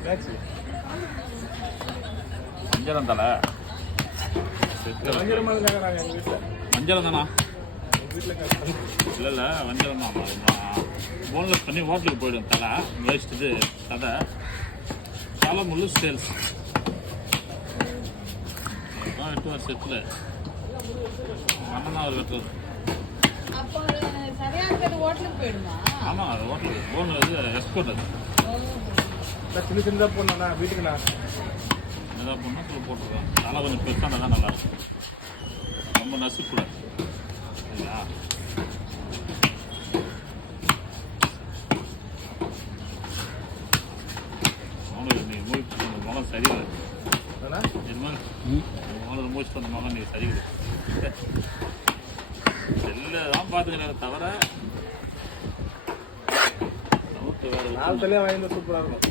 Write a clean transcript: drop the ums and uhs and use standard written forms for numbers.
மஞ்சள் தலை மஞ்சள் தானா? இல்லை மஞ்சள் தான். போன்லெஸ் பண்ணி ஹோட்டலுக்கு போய்டும். தலை வேஸ்ட்டு கதை தலை முள்ளு சேல்ஸ் வெட்டுவார் செட்டில் அண்ணன் தான் அவர் வெட்டுவார். ஆமாம் அது ஹோட்டலுக்கு போன் இது எக்ஸ்போர்ட். அது சின்ன சின்னதாக போடணும்ண்ணா வீட்டுக்குண்ணா. சின்னதாக போடணும் சொல்ல போட்டுருக்கோம். தலை கொஞ்சம் பெருசாக தான் நல்லாயிருக்கும். ரொம்ப நசுக்கூடாது சரிங்களா? அவனுக்கு நீ மூச்சு முகம் சரியில்லை. இது மாதிரி அவனுக்கு மூச்சு பண்ண முகம் நீ சரியில்லை. செல்ல தான் பார்த்துக்கிறேன் தவிர நமக்கு வேறு 4 தலையாக வாங்கி சூப்பராக இருக்கும்.